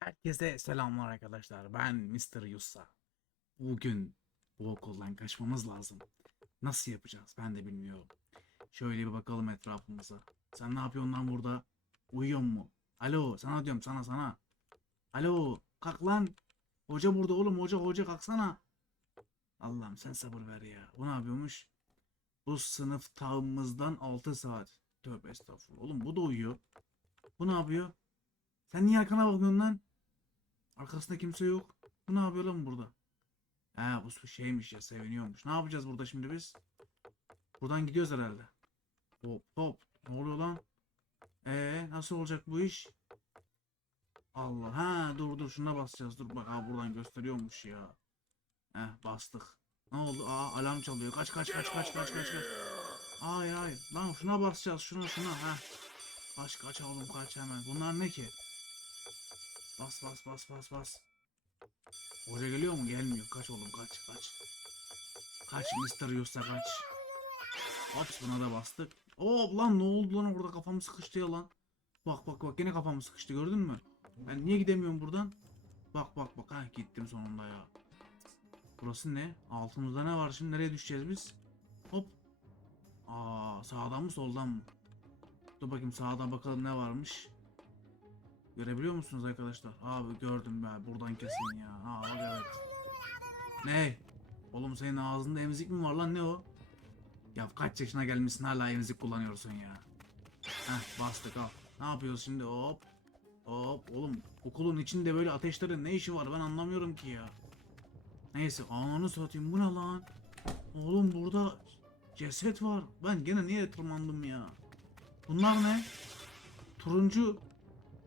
Herkese selamlar arkadaşlar. Ben Mr. Yussa. Bugün bu okuldan kaçmamız lazım. Nasıl yapacağız ben de bilmiyorum. Şöyle bir bakalım etrafımıza. Sen ne yapıyorsun lan burada? Uyuyor mu? Alo sana diyorum sana sana. Alo kalk lan. Hoca burada oğlum hoca hoca kalksana. Allah'ım sen sabır ver ya. Bu ne yapıyormuş? Bu sınıf tağımızdan 6 saat. Tövbe estağfurullah. Oğlum bu da uyuyor. Bu ne yapıyor? Sen niye arkana bakıyorsun lan? Arkasında kimse yok. Bu ne yapıyor lan burada? He bu şeymiş ya seviniyormuş. Ne yapacağız burada şimdi biz? Buradan gidiyoruz herhalde. Hop hop. Ne oluyor lan? Ee nasıl olacak bu iş? Allah. Ha dur dur şuna basacağız. Dur bak ha buradan gösteriyormuş ya. Heh bastık. Ne oldu? Aa alarm çalıyor. Kaç kaç kaç kaç kaç kaç kaç. Hayır hayır. Lan şuna basacağız. Şuna şuna. Ha. Kaç kaç oğlum kaç hemen. Bunlar ne ki? Bas bas bas bas bas. Hoca geliyor mu? Gelmiyor. Kaç oğlum kaç kaç. Kaç Mr. Yusa kaç. Hops buna da bastık. Oo lan ne oldu lan orada kafam sıkıştı ya lan. Bak bak bak yine kafam sıkıştı gördün mü? Ben niye gidemiyorum buradan? Bak bak bak ha gittim sonunda ya. Burası ne? Altımızda ne var şimdi? Nereye düşeceğiz biz? Hop. Aa sağdan mı soldan mı? Dur bakayım sağdan bakalım ne varmış. Görebiliyor musunuz arkadaşlar? Abi gördüm ben buradan kesin ya. Aa bak evet. Ne? Oğlum senin ağzında emzik mi var lan ne o? Ya kaç yaşına gelmişsin hala emzik kullanıyorsun ya. Heh bastık al. Ne yapıyoruz şimdi hop. Hop oğlum okulun içinde böyle ateşlerin ne işi var ben anlamıyorum ki ya. Neyse ananı satayım bu ne lan? Oğlum burada ceset var. Ben gene niye tırmandım ya? Bunlar ne? Turuncu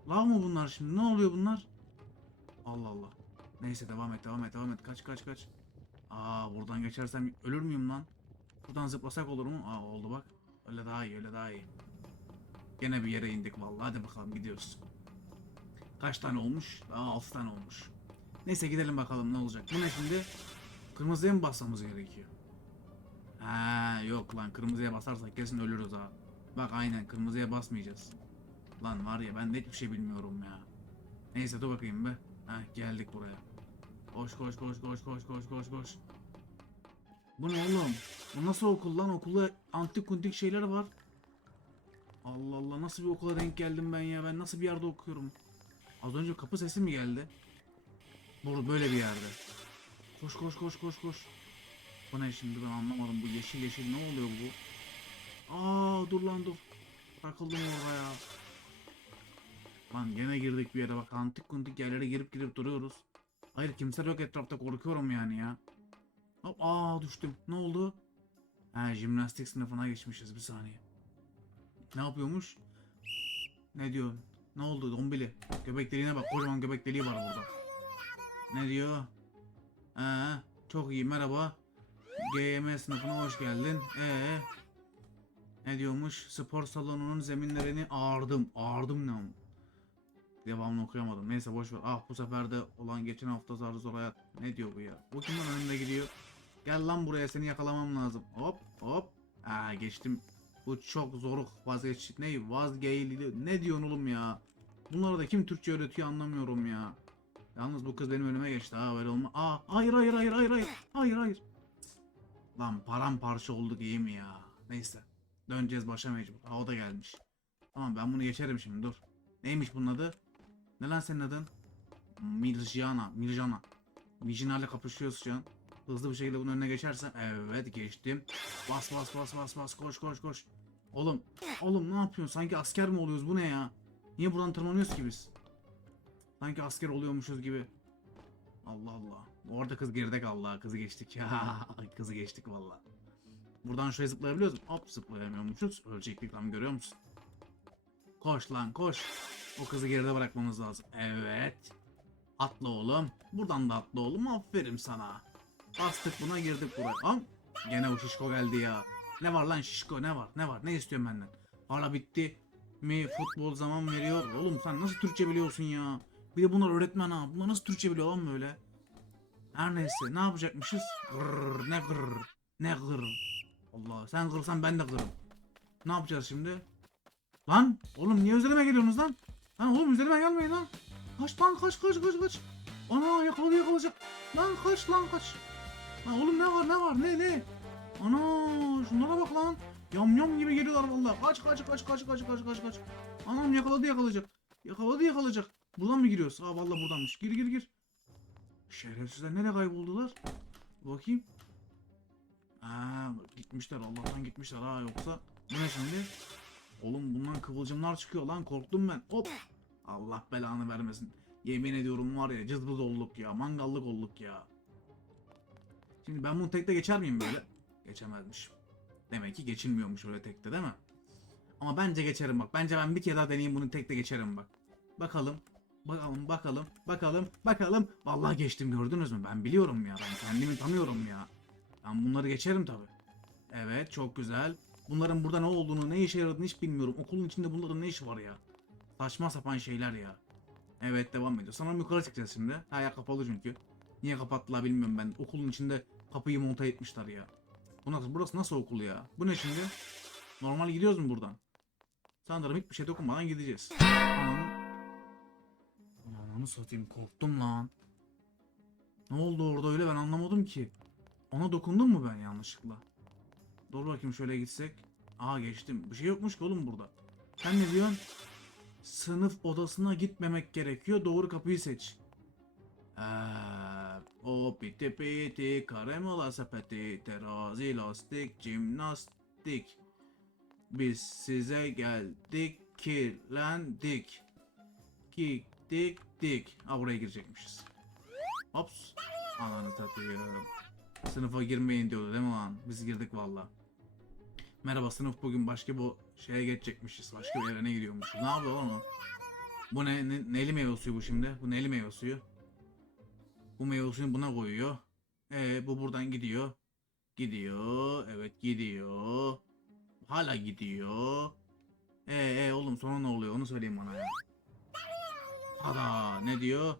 Lav mı bunlar şimdi? Ne oluyor bunlar? Allah Allah. Neyse devam et devam et devam et. Kaç kaç kaç. Aa buradan geçersem ölür müyüm lan? Buradan zıplasak olur mu? Aa oldu bak. Öyle daha iyi öyle daha iyi. Gene bir yere indik vallahi. Hadi bakalım gidiyoruz. Kaç tane olmuş? Daha 6 tane olmuş. Neyse gidelim bakalım ne olacak. Bu ne şimdi? Kırmızıya mı basmamız gerekiyor? Ha yok lan kırmızıya basarsak kesin ölürüz ha. Bak aynen kırmızıya basmayacağız. Lan var ya ben de hiçbir şey bilmiyorum ya. Neyse dur bakayım be. Heh geldik buraya. Koş koş koş koş koş koş koş koş. Bu ne oğlum? Bu nasıl okul lan? Okulda antik kuntik şeyler var. Allah Allah nasıl bir okula denk geldim ben ya? Ben nasıl bir yerde okuyorum? Az önce kapı sesi mi geldi? Bu böyle bir yerde. Koş koş koş koş koş. Bu ne şimdi ben anlamadım. Bu yeşil yeşil ne oluyor bu? Aa dur lan dur. Takıldım oraya. Lan gene girdik bir yere bak antik kuntik yerlere girip girip duruyoruz. Hayır kimse yok etrafta korkuyorum yani ya. Hop aa düştüm. Ne oldu? Ha jimnastik sınıfına geçmişiz bir saniye. Ne yapıyormuş? Ne diyor? Ne oldu dombili? Göbek deliğine bak kocaman göbek deliği var burada. Ne diyor? Ee, çok iyi merhaba. GM sınıfına hoş geldin. Ee, ne diyormuş? Spor salonunun zeminlerini ağırdım. Ağırdım ne? ama? Devamını okuyamadım. Neyse boş ver. Ah bu sefer de olan geçen hafta zar zor hayat. Ne diyor bu ya? Bu kimden önünde gidiyor? Gel lan buraya seni yakalamam lazım. Hop hop. Aa geçtim. Bu çok zoruk vazgeç. Ne vazgeçli. Ne diyorsun oğlum ya? Bunları da kim Türkçe öğretiyor anlamıyorum ya. Yalnız bu kız benim önüme geçti. Ha böyle olma. Aa hayır hayır hayır hayır hayır. Hayır hayır. Lan paramparça olduk iyi mi ya? Neyse. Döneceğiz başa mecbur. Ha o da gelmiş. Tamam ben bunu geçerim şimdi dur. Neymiş bunun adı? Ne lan senin adın? Mirjana. Mirjana ile kapışıyoruz şu. Hızlı bir şekilde bunun önüne geçersem. Evet geçtim. Bas bas bas bas bas koş koş koş. Oğlum. Oğlum ne yapıyorsun? Sanki asker mi oluyoruz? Bu ne ya? Niye buradan tırmanıyoruz ki biz? Sanki asker oluyormuşuz gibi. Allah Allah. Orada kız geride kaldı. Kızı geçtik ya. Kızı geçtik valla. Buradan şuraya zıplayabiliyoruz mu? Hop zıplayamıyormuşuz. Ölecektik lan görüyor musun? Koş lan koş. O kızı geride bırakmamız lazım. Evet. Atla oğlum. Buradan da atla oğlum. Aferin sana. Bastık buna girdik buraya. Am. Gene o şişko geldi ya. Ne var lan şişko ne var ne var ne istiyorsun benden? Hala bitti mi futbol zaman veriyor. Oğlum sen nasıl Türkçe biliyorsun ya? Bir de bunlar öğretmen ha. Bunlar nasıl Türkçe biliyor lan böyle? Her neyse ne yapacakmışız? Gırr, ne gırr ne gırr. Allah sen gırsan ben de gırım. Ne yapacağız şimdi? Lan oğlum niye üzerime geliyorsunuz lan? Lan oğlum üzerime gelmeyin lan. Kaç lan kaç kaç kaç kaç. Ana yakaladı yakalayacak. Lan kaç lan kaç. Lan oğlum ne var ne var ne ne. Ana şunlara bak lan. Yam yam gibi geliyorlar vallahi. Kaç kaç kaç kaç kaç kaç kaç kaç. Anam yakaladı yakalayacak. Yakaladı yakalayacak. Buradan mı giriyoruz? Aa vallahi buradanmış. Gir gir gir. Şerefsizler nereye kayboldular? Bakayım. Aa gitmişler Allah'tan gitmişler ha yoksa ne şimdi? Oğlum bundan kıvılcımlar çıkıyor lan korktum ben. Hop. Allah belanı vermesin. Yemin ediyorum var ya cızbız olduk ya mangallık olduk ya. Şimdi ben bunu tekte geçer miyim böyle? Geçemezmişim. Demek ki geçilmiyormuş öyle tekte değil mi? Ama bence geçerim bak. Bence ben bir kere daha deneyeyim bunu tekte geçerim bak. Bakalım. Bakalım bakalım bakalım bakalım. Vallahi geçtim gördünüz mü? Ben biliyorum ya. Ben kendimi tanıyorum ya. Ben bunları geçerim tabi. Evet çok güzel. Bunların burada ne olduğunu ne işe yaradığını hiç bilmiyorum. Okulun içinde bunların ne işi var ya? Saçma sapan şeyler ya. Evet devam ediyor. Sanırım yukarı çıkacağız şimdi. Ha ya kapalı çünkü. Niye kapattılar bilmiyorum ben. Okulun içinde kapıyı monte etmişler ya. Bu nasıl, burası nasıl okul ya? Bu ne şimdi? Normal gidiyoruz mu buradan? Sanırım hiçbir şey dokunmadan gideceğiz. Ananı... Ananı satayım korktum lan. Ne oldu orada öyle ben anlamadım ki. Ona dokundum mu ben yanlışlıkla? Dur bakayım şöyle gitsek. Aa geçtim. Bir şey yokmuş ki oğlum burada. Sen ne diyorsun? Sınıf odasına gitmemek gerekiyor. Doğru kapıyı seç. Eee, o piti piti, karemola sepeti, terazi, lastik, jimnastik. Biz size geldik, kirlendik. Gittik, dik. Ha buraya girecekmişiz. Hops. Ananı satayım. Sınıfa girmeyin diyordu değil mi lan? Biz girdik valla. Merhaba sınıf bugün başka bu şeye geçecekmişiz. Başka bir evrene gidiyormuşuz. Ne yapıyor lan o? Bu ne, ne neli meyve suyu bu şimdi? Bu neli meyve suyu? Bu meyve suyunu buna koyuyor. Ee, bu buradan gidiyor. Gidiyor. Evet gidiyor. Hala gidiyor. Ee, ee oğlum sonra ne oluyor onu söyleyin bana ya. Tada ne diyor?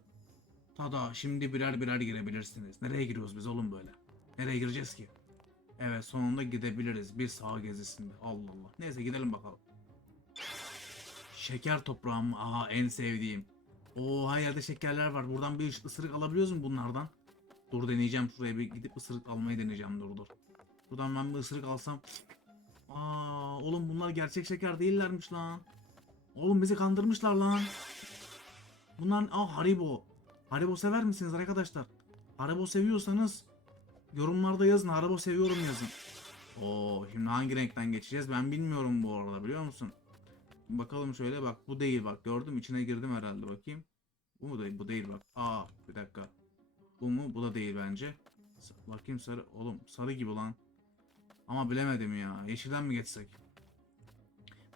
Tada şimdi birer birer girebilirsiniz. Nereye giriyoruz biz oğlum böyle? Nereye gireceğiz ki? Evet sonunda gidebiliriz bir sağ gezisinde. Allah Allah. Neyse gidelim bakalım. Şeker toprağım. Aha en sevdiğim. Oo her yerde şekerler var. Buradan bir ısırık alabiliyoruz mu bunlardan? Dur deneyeceğim şuraya bir gidip ısırık almayı deneyeceğim dur dur. Buradan ben bir ısırık alsam. Aa oğlum bunlar gerçek şeker değillermiş lan. Oğlum bizi kandırmışlar lan. Bunlar aa Haribo. Haribo sever misiniz arkadaşlar? Haribo seviyorsanız yorumlarda yazın. Haribo seviyorum yazın. Oo şimdi hangi renkten geçeceğiz ben bilmiyorum bu arada biliyor musun? Bakalım şöyle bak bu değil bak gördüm içine girdim herhalde bakayım. Bu mu değil bu değil bak. Aa bir dakika. Bu mu bu da değil bence. Bakayım sarı oğlum sarı gibi lan. Ama bilemedim ya. Yeşilden mi geçsek?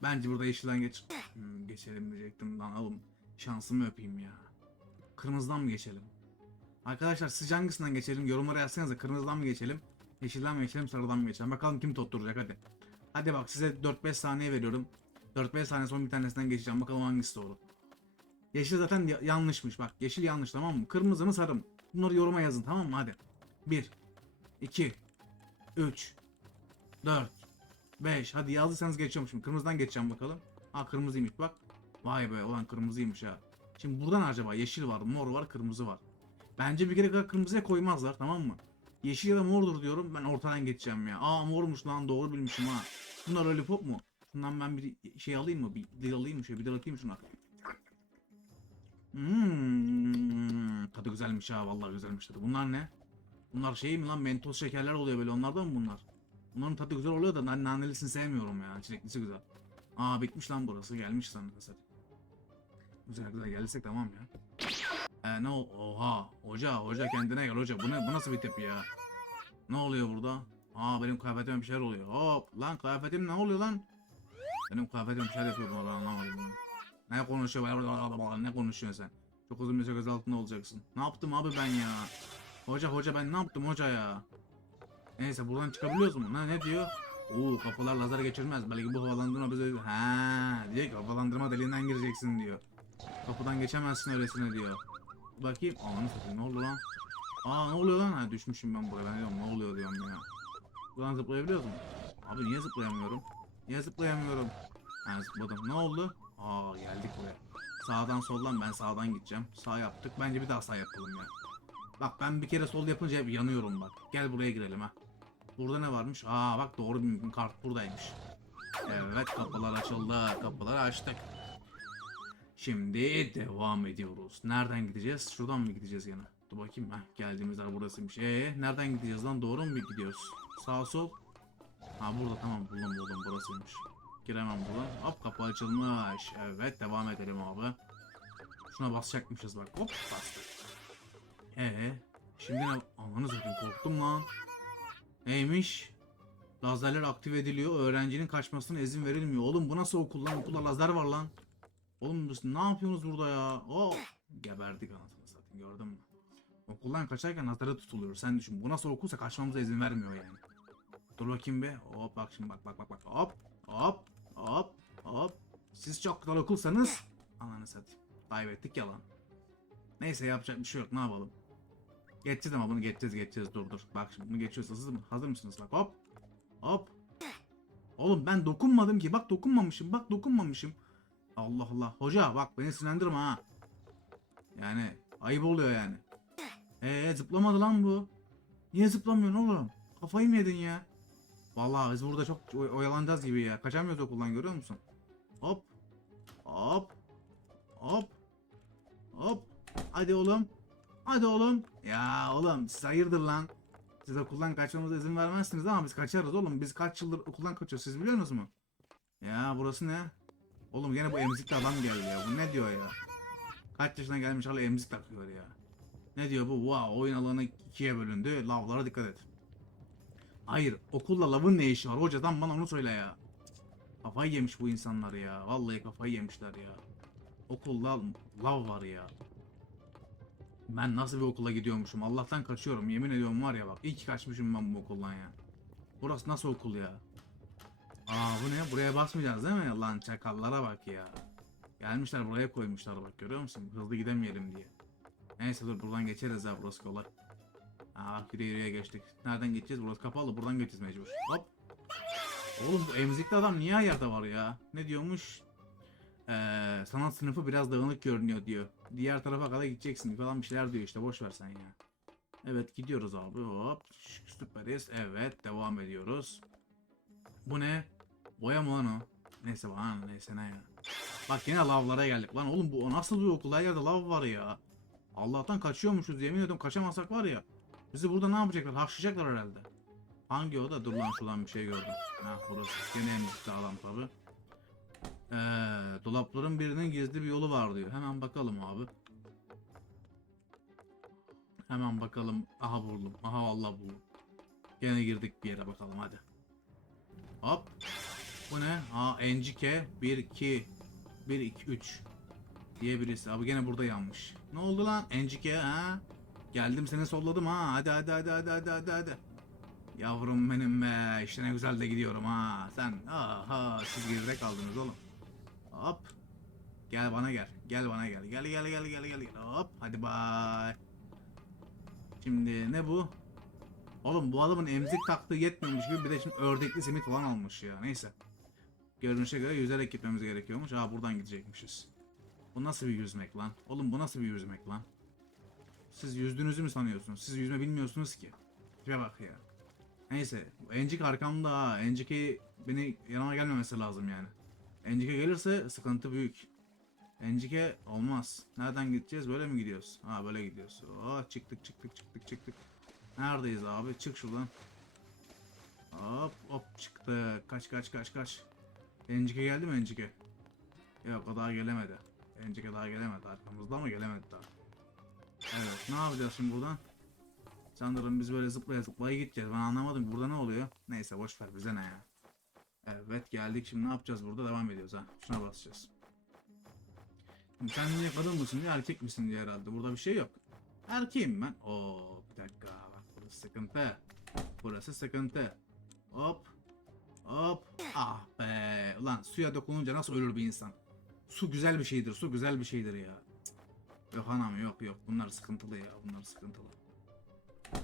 Bence burada yeşilden geç. Hmm, geçelim diyecektim lan oğlum. Şansımı öpeyim ya. Kırmızıdan mı geçelim? Arkadaşlar siz hangisinden geçelim? Yorumlara yazsanıza kırmızıdan mı geçelim? Yeşilden mi geçelim? Sarıdan mı geçelim? Bakalım kim tutturacak hadi. Hadi bak size 4-5 saniye veriyorum. 4-5 saniye sonra bir tanesinden geçeceğim. Bakalım hangisi doğru. Yeşil zaten ya- yanlışmış. Bak yeşil yanlış tamam mı? Kırmızı mı sarı mı? Bunları yoruma yazın tamam mı? Hadi. 1 2 3 4 5 Hadi yazdıysanız geçiyormuşum. Kırmızıdan geçeceğim bakalım. Ha kırmızıymış bak. Vay be ulan kırmızıymış ha. Şimdi buradan acaba yeşil var, mor var, kırmızı var. Bence bir kere kırmızıya koymazlar tamam mı? Yeşil ya da mordur diyorum ben ortadan geçeceğim ya. Aa mormuş lan doğru bilmişim ha. Bunlar lollipop mu? Şundan ben bir şey alayım mı? Bir dil alayım mı? Şöyle bir dil atayım şuna. Hmm, tadı güzelmiş ha vallahi güzelmiş tadı. Bunlar ne? Bunlar şey mi lan mentos şekerler oluyor böyle onlardan mı bunlar? Bunların tadı güzel oluyor da ben nanelisini sevmiyorum ya. Çileklisi güzel. Aa bitmiş lan burası gelmiş sanırım. Güzel güzel gelsek tamam ya. Ee, ne ol- Oha hoca hoca kendine gel hoca bu ne bu nasıl bir tip ya? Ne oluyor burada? Aa benim kıyafetime bir şeyler oluyor. Hop lan kıyafetim ne oluyor lan? Benim kıyafetim bir şeyler yapıyor bana anlamadım. Ne konuşuyor böyle ne konuşuyorsun sen? Çok uzun bir süre göz altında olacaksın. Ne yaptım abi ben ya? Hoca hoca ben ne yaptım hoca ya? Neyse buradan çıkabiliyoruz mu? Ne, ne diyor? Oo kapılar lazer geçirmez. Belki bu havalandırma bize... Ha diyor havalandırma deliğinden gireceksin diyor. Kapıdan geçemezsin öylesine diyor. Bakayım. Ananı satayım ne oldu lan? Aa ne oluyor lan? Ha düşmüşüm ben buraya. Ben diyorum ne oluyor diyorum ya. Buradan zıplayabiliyoruz mu? Abi niye zıplayamıyorum? Niye zıplayamıyorum? Ha zıpladım. Ne oldu? Aa geldik buraya. Sağdan soldan ben sağdan gideceğim. Sağ yaptık. Bence bir daha sağ yapalım ya. Bak ben bir kere sol yapınca hep yanıyorum bak. Gel buraya girelim ha. Burada ne varmış? Aa bak doğru bir kart buradaymış. Evet kapılar açıldı. Kapıları açtık. Şimdi devam ediyoruz. Nereden gideceğiz? Şuradan mı gideceğiz yine? Dur bakayım. Heh, geldiğimiz yer burasıymış. Ee, nereden gideceğiz lan? Doğru mu gidiyoruz? Sağ sol. Ha burada tamam buldum buldum burasıymış. Giremem buradan. Hop kapı açılmış. Evet devam edelim abi. Şuna basacakmışız bak. Hop bastık. Ee, şimdi ne? Amanı satayım korktum lan. Neymiş? Lazerler aktive ediliyor. Öğrencinin kaçmasına izin verilmiyor. Oğlum bu nasıl okul lan? Okulda lazer var lan. Oğlum biz ne yapıyorsunuz burada ya? Oh! Geberdik anasını satayım gördün mü? Okuldan kaçarken lazere tutuluyor. Sen düşün. Bu nasıl okulsa kaçmamıza izin vermiyor yani. Dur bakayım be. Hop bak şimdi bak bak bak bak. Hop hop hop hop. Siz çok güzel okulsanız ananı satayım. Kaybettik yalan. Neyse yapacak bir şey yok. Ne yapalım? Geçeceğiz ama bunu geçeceğiz geçeceğiz. Dur dur. Bak şimdi bunu geçiyoruz. Hazır, mı? Hazır mısınız? Bak hop. Hop. Oğlum ben dokunmadım ki. Bak dokunmamışım. Bak dokunmamışım. Allah Allah. Hoca bak beni sinirlendirme ha. Yani ayıp oluyor yani. Eee zıplamadı lan bu. Niye zıplamıyorsun oğlum? Kafayı mı yedin ya? Vallahi biz burada çok oy- oyalanacağız gibi ya. Kaçamıyoruz okuldan görüyor musun? Hop. Hop. Hop. Hop. Hadi oğlum. Hadi oğlum. Ya oğlum siz hayırdır lan? Siz okuldan kaçmamıza izin vermezsiniz ama biz kaçarız oğlum. Biz kaç yıldır okuldan kaçıyoruz siz biliyor musunuz mu? Ya burası ne? Oğlum gene bu emzikli adam geldi ya. Bu ne diyor ya? Kaç yaşına gelmiş hala emzik takıyor ya. Ne diyor bu? Wow oyun alanı ikiye bölündü. Lavlara dikkat et. Hayır okulla lavın ne işi var? Hocadan bana onu söyle ya. Kafayı yemiş bu insanlar ya. Vallahi kafayı yemişler ya. Okulda lav var ya. Ben nasıl bir okula gidiyormuşum? Allah'tan kaçıyorum. Yemin ediyorum var ya bak. İyi kaçmışım ben bu okuldan ya. Burası nasıl okul ya? Aa bu ne? Buraya basmayacağız değil mi? Lan çakallara bak ya. Gelmişler buraya koymuşlar bak görüyor musun? Hızlı gidemeyelim diye. Neyse dur buradan geçeriz ha burası kolay. Aa bak yürü yürüye geçtik. Nereden geçeceğiz? Burası kapalı. Buradan geçeceğiz mecbur. Hop. Oğlum bu emzikli adam niye yerde var ya? Ne diyormuş? Ee, sanat sınıfı biraz dağınık görünüyor diyor. Diğer tarafa kadar gideceksin falan bir şeyler diyor işte. Boş ver sen ya. Evet gidiyoruz abi. Hop. Süperiz. Evet devam ediyoruz. Bu ne? Boya mı lan o? Neyse bana ne, neyse ne ya. Bak yine lavlara geldik. Lan oğlum bu nasıl bir okul? Her yerde lav var ya. Allah'tan kaçıyormuşuz yemin ediyorum kaçamasak var ya. Bizi burada ne yapacaklar? Haşlayacaklar herhalde. Hangi oda? Dur lan şuradan bir şey gördüm. Ha burası. Gene emlikli adam tabi. Ee, dolapların birinin gizli bir yolu var diyor. Hemen bakalım abi. Hemen bakalım. Aha buldum. Aha vallahi buldum. Gene girdik bir yere bakalım hadi. Hop. Bu ne? Aa NGK 1 2 1 2 3 diye birisi. Abi gene burada yanmış. Ne oldu lan? NGK ha? Geldim seni solladım ha. Hadi hadi hadi hadi hadi hadi hadi. Yavrum benim be. İşte ne güzel de gidiyorum ha. Sen aha siz geride kaldınız oğlum. Hop. Gel bana gel. Gel bana gel. Gel gel gel gel gel. Hop. Hadi bay. Şimdi ne bu? Oğlum bu adamın emzik taktığı yetmiyormuş gibi bir de şimdi ördekli simit falan almış ya. Neyse. Görünüşe göre yüzerek gitmemiz gerekiyormuş. Aa buradan gidecekmişiz. Bu nasıl bir yüzmek lan? Oğlum bu nasıl bir yüzmek lan? Siz yüzdüğünüzü mü sanıyorsunuz? Siz yüzme bilmiyorsunuz ki. Tipe bak ya. Neyse. Encik arkamda ha. Encik'e beni yanıma gelmemesi lazım yani. Encik'e gelirse sıkıntı büyük. Encik'e olmaz. Nereden gideceğiz? Böyle mi gidiyoruz? Ha böyle gidiyoruz. Aa çıktık çıktık çıktık çıktık. Neredeyiz abi? Çık şuradan. Hop hop çıktı. Kaç kaç kaç kaç. Encik'e geldi mi Encik'e? Yok o daha gelemedi. Encik'e daha gelemedi. Arkamızda ama gelemedi daha. Evet ne yapacağız şimdi buradan? Sanırım biz böyle zıplaya zıplaya gideceğiz. Ben anlamadım burada ne oluyor? Neyse boş ver bize ne ya. Evet geldik şimdi ne yapacağız burada devam ediyoruz ha. Şuna basacağız. Şimdi sen niye kadın mısın diye erkek misin diye herhalde. Burada bir şey yok. Erkeğim ben. Oo bir dakika bak burası sıkıntı. Burası sıkıntı. Hop. Hop. Ah be. Ulan suya dokununca nasıl ölür bir insan? Su güzel bir şeydir. Su güzel bir şeydir ya. Yok anam yok yok. Bunlar sıkıntılı ya. Bunlar sıkıntılı.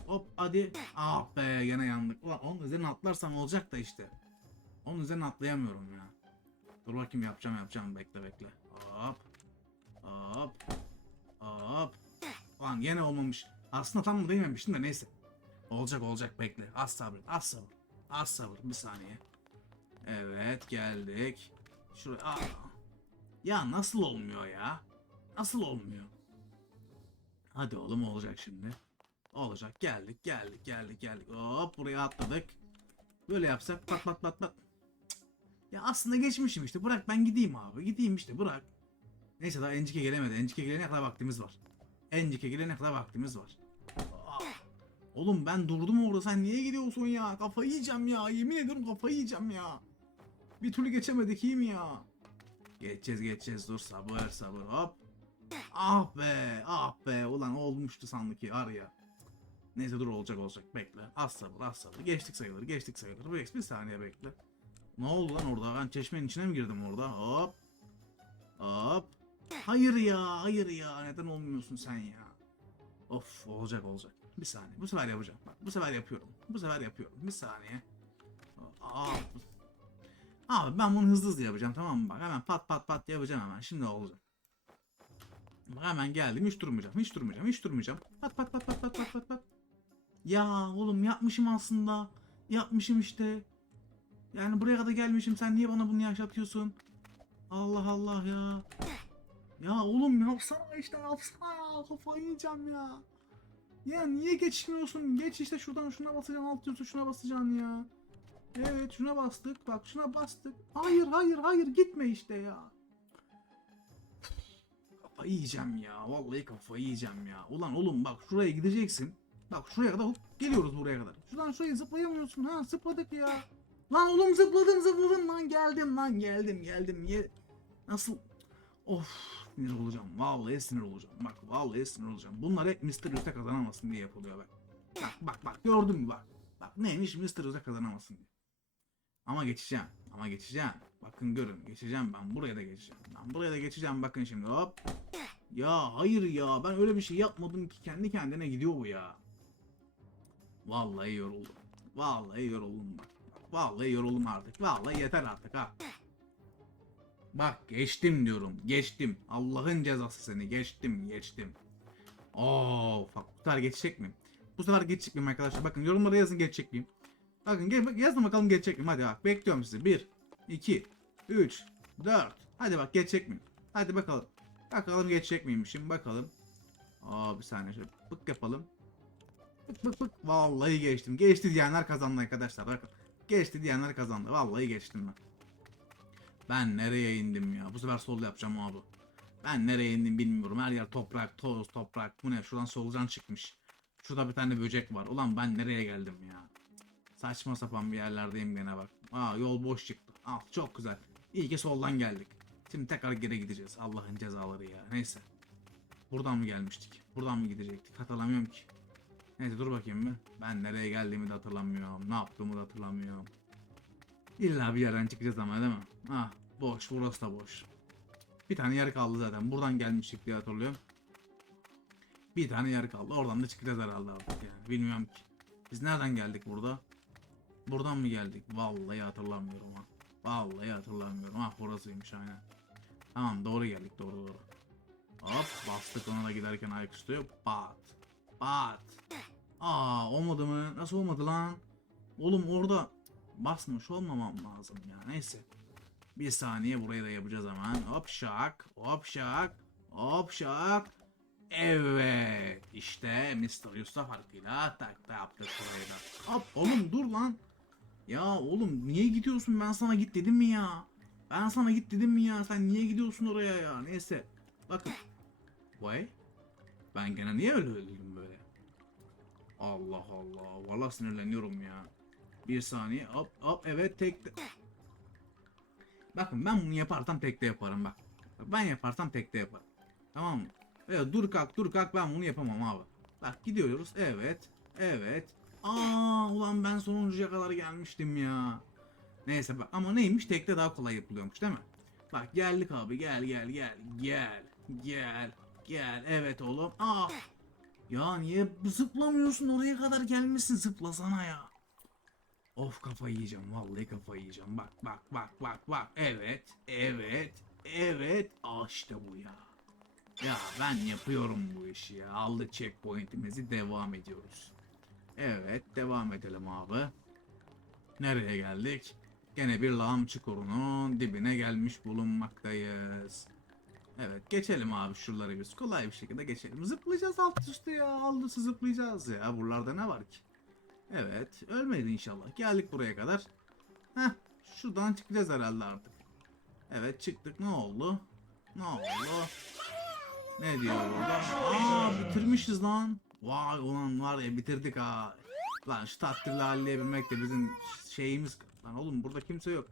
Hop hadi. Ah be gene yandık. Ulan onun üzerine atlarsam olacak da işte. Onun üzerine atlayamıyorum ya. Dur bakayım yapacağım yapacağım. Bekle bekle. Hop. Hop. Hop. Lan yine olmamış. Aslında tam değmemiştim de neyse. Olacak olacak bekle. Az sabır. Az sabır. Az sabır. Bir saniye. Evet geldik. Şuraya. Aa. Ya nasıl olmuyor ya? Nasıl olmuyor? Hadi oğlum olacak şimdi. Olacak. Geldik geldik geldik geldik. Hop buraya atladık. Böyle yapsak pat pat pat pat. Ya aslında geçmişim işte. Bırak ben gideyim abi. Gideyim işte bırak. Neyse daha Encik'e gelemedi. Encik'e gelene kadar vaktimiz var. Encik'e gelene kadar vaktimiz var. Ah. Oğlum ben durdum orada sen niye gidiyorsun ya? Kafayı yiyeceğim ya. Yemin ediyorum kafayı yiyeceğim ya. Bir türlü geçemedik iyi mi ya? Geçeceğiz geçeceğiz dur sabır sabır hop. Ah be ah be ulan olmuştu sandık ki var. Neyse dur olacak olacak bekle. Az sabır az sabır. Geçtik sayılır geçtik sayılır. Bir, saniye bekle. Ne oldu lan orada? Ben çeşmenin içine mi girdim orada? Hop. Hop. Hayır ya hayır ya neden olmuyorsun sen ya? Of olacak olacak. Bir saniye bu sefer yapacağım. Bak bu sefer yapıyorum. Bu sefer yapıyorum. Bir saniye. Aa, Abi ben bunu hızlı hızlı yapacağım tamam mı? Bak hemen pat pat pat yapacağım hemen. Şimdi olacak. Bak hemen geldim hiç durmayacağım. Hiç durmayacağım. Hiç durmayacağım. Pat pat pat pat pat pat pat pat. Ya oğlum yapmışım aslında. Yapmışım işte. Yani buraya kadar gelmişim. Sen niye bana bunu yaşatıyorsun? Allah Allah ya. Ya oğlum yapsana işte yapsana ya. Kafayı yiyeceğim ya. Ya niye geçmiyorsun? Geç işte şuradan şuna basacaksın alt üstü şuna basacaksın ya. Evet şuna bastık. Bak şuna bastık. Hayır hayır hayır gitme işte ya. Kafayı yiyeceğim ya. Vallahi kafayı yiyeceğim ya. Ulan oğlum bak şuraya gideceksin. Bak şuraya kadar hop geliyoruz buraya kadar. Şuradan şuraya zıplayamıyorsun ha zıpladık ya. Lan oğlum zıpladım zıpladım lan geldim lan geldim geldim. Niye? Nasıl? Of sinir olacağım. Vallahi sinir olacağım. Bak vallahi sinir olacağım. Bunlar hep Mr. Üste kazanamasın diye yapılıyor bak. Bak bak bak gördün mü bak. Bak neymiş Mr. Üste kazanamasın diye. Ama geçeceğim. Ama geçeceğim. Bakın görün. Geçeceğim ben. Buraya da geçeceğim. Ben buraya da geçeceğim. Bakın şimdi hop. Ya hayır ya. Ben öyle bir şey yapmadım ki. Kendi kendine gidiyor bu ya. Vallahi yoruldum. Vallahi yoruldum bak. Vallahi yoruldum artık. Vallahi yeter artık ha. Bak geçtim diyorum. Geçtim. Allah'ın cezası seni. Geçtim. Geçtim. Oo, bak bu sefer geçecek miyim? Bu sefer geçecek miyim arkadaşlar? Bakın yorumlara yazın geçecek miyim? Bakın gel, yazın bakalım geçecek miyim? Hadi bak bekliyorum sizi. 1, 2, 3, 4. Hadi bak geçecek miyim? Hadi bakalım. Bakalım geçecek miyim şimdi bakalım. Aa bir saniye şöyle bık yapalım. Bık bık bık. Vallahi geçtim. Geçti diyenler kazandı arkadaşlar. Bakın. Geçti diyenler kazandı. Vallahi geçtim ben. Ben nereye indim ya? Bu sefer sol yapacağım abi. Ben nereye indim bilmiyorum. Her yer toprak, toz, toprak. Bu ne? Şuradan solucan çıkmış. Şurada bir tane böcek var. Ulan ben nereye geldim ya? Saçma sapan bir yerlerdeyim gene bak. Aa yol boş çıktı. Al çok güzel. İyi ki soldan geldik. Şimdi tekrar geri gideceğiz. Allah'ın cezaları ya. Neyse. Buradan mı gelmiştik? Buradan mı gidecektik? Hatırlamıyorum ki. Neyse dur bakayım bir. Ben nereye geldiğimi de hatırlamıyorum. Ne yaptığımı da hatırlamıyorum. İlla bir yerden çıkacağız ama değil mi? Ah boş burası da boş. Bir tane yer kaldı zaten. Buradan gelmiştik diye hatırlıyorum. Bir tane yer kaldı. Oradan da çıkacağız herhalde artık yani. Bilmiyorum ki. Biz nereden geldik burada? Buradan mı geldik? Vallahi hatırlamıyorum ha. Vallahi hatırlamıyorum. Ah burasıymış aynen. Tamam doğru geldik doğru doğru. Hop bastık ona da giderken ayaküstü. Bat. Bat. Aa olmadı mı? Nasıl olmadı lan? Oğlum orada basmış olmamam lazım ya. Neyse. Bir saniye burayı da yapacağız hemen. Hop şak. Hop şak. Hop şak. Evet. işte Mr. Yusuf farkıyla tak da yaptık burayı da. Hop oğlum dur lan. Ya oğlum niye gidiyorsun ben sana git dedim mi ya? Ben sana git dedim mi ya? Sen niye gidiyorsun oraya ya? Neyse. Bakın. Vay. Ben gene niye öyle öldüm böyle? Allah Allah. Valla sinirleniyorum ya. Bir saniye. Hop hop evet tek de... Bakın ben bunu yaparsam tekte yaparım bak. Ben yaparsam tekte yaparım. Tamam mı? Evet dur kalk dur kalk ben bunu yapamam abi. Bak gidiyoruz. Evet. Evet. Aa ulan ben sonuncuya kadar gelmiştim ya. Neyse bak ama neymiş tekte daha kolay yapılıyormuş değil mi? Bak geldik abi gel gel gel gel gel gel evet oğlum. Ah. Ya niye zıplamıyorsun oraya kadar gelmişsin zıplasana ya. Of kafayı yiyeceğim vallahi kafayı yiyeceğim. Bak bak bak bak bak. Evet evet evet. Ah işte bu ya. Ya ben yapıyorum bu işi ya. Aldık checkpoint'imizi devam ediyoruz. Evet devam edelim abi. Nereye geldik? Gene bir lağım çukurunun dibine gelmiş bulunmaktayız. Evet geçelim abi şuraları biz kolay bir şekilde geçelim. Zıplayacağız alt üstü ya. Alt üstü zıplayacağız ya. Buralarda ne var ki? Evet ölmedi inşallah. Geldik buraya kadar. Heh şuradan çıkacağız herhalde artık. Evet çıktık ne oldu? Ne oldu? Ne diyor burada? Aa bitirmişiz lan. Vay ulan var ya bitirdik ha. Lan şu takdirle halleyebilmek de bizim şeyimiz. Lan oğlum burada kimse yok.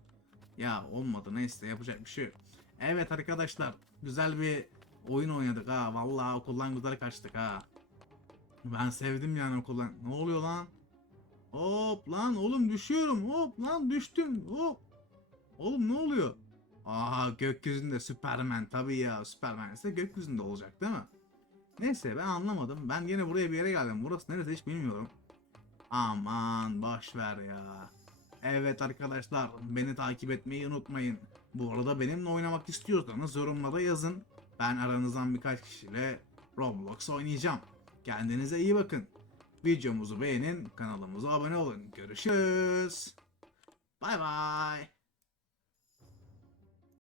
Ya olmadı neyse yapacak bir şey. Evet arkadaşlar güzel bir oyun oynadık ha. Vallahi okuldan güzel kaçtık ha. Ben sevdim yani okuldan. Ne oluyor lan? Hop lan oğlum düşüyorum. Hop lan düştüm. Hop. Oğlum ne oluyor? Aha gökyüzünde Superman tabii ya Superman ise gökyüzünde olacak değil mi? Neyse ben anlamadım. Ben yine buraya bir yere geldim. Burası neresi hiç bilmiyorum. Aman boş ver ya. Evet arkadaşlar beni takip etmeyi unutmayın. Bu arada benimle oynamak istiyorsanız yorumlara yazın. Ben aranızdan birkaç kişiyle Roblox oynayacağım. Kendinize iyi bakın. Videomuzu beğenin, kanalımıza abone olun. Görüşürüz. Bay bay.